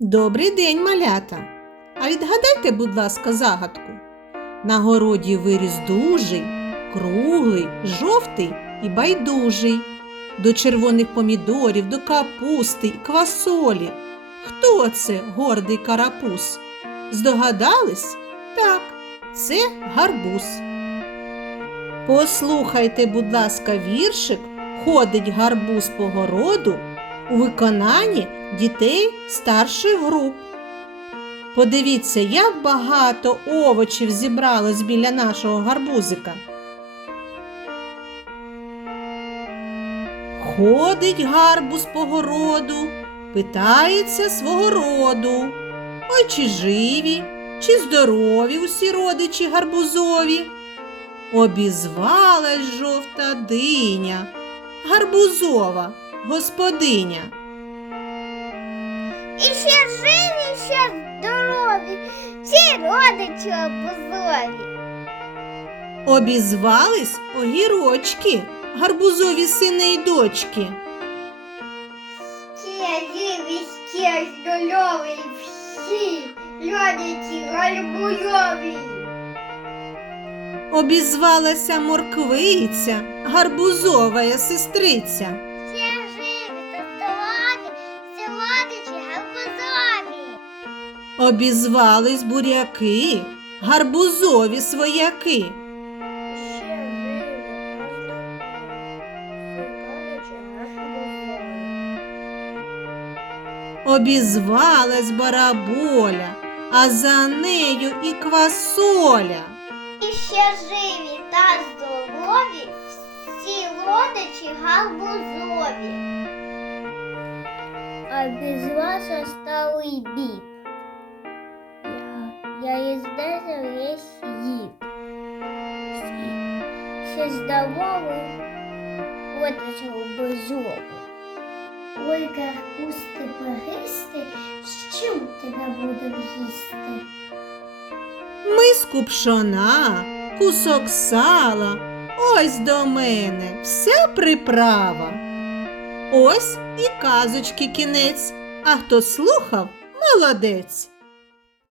Добрий день, малята! А відгадайте, будь ласка, загадку. На городі виріс дужий, круглий, жовтий і байдужий. До червоних помідорів, до капусти квасолі. Хто це гордий карапуз? Здогадались? Так, це гарбуз. Послухайте, будь ласка, віршик Ходить гарбуз по городу у виконанні дітей старших груп. Подивіться, як багато овочів зібралось біля нашого гарбузика. Ходить гарбуз по городу, питається свого роду. Ой, чи живі, чи здорові усі родичі гарбузові. Обізвалась жовта диня, гарбузова господиня. І ще живі, ще здорові, ці родичі обузові. Обізвались огірочки, гарбузові сини й дочки. Ще живі, ще здорові, всі родичі гарбузові. Обізвалася морквиця, гарбузова сестриця. Обізвались буряки, гарбузові свояки. Ще Обізвалась бараболя, а за нею і квасоля. І ще живі та здорові, всі родичі гарбузові. Без вас біб. Я, дезер весь їд. Ще здоровий, родичі гарбузові. Ой, карпусти перисти, з чим тебе будемо їсти? Миску пшона, кусок сала, ось до мене вся приправа. Ось і казочки кінець, а хто слухав, молодець.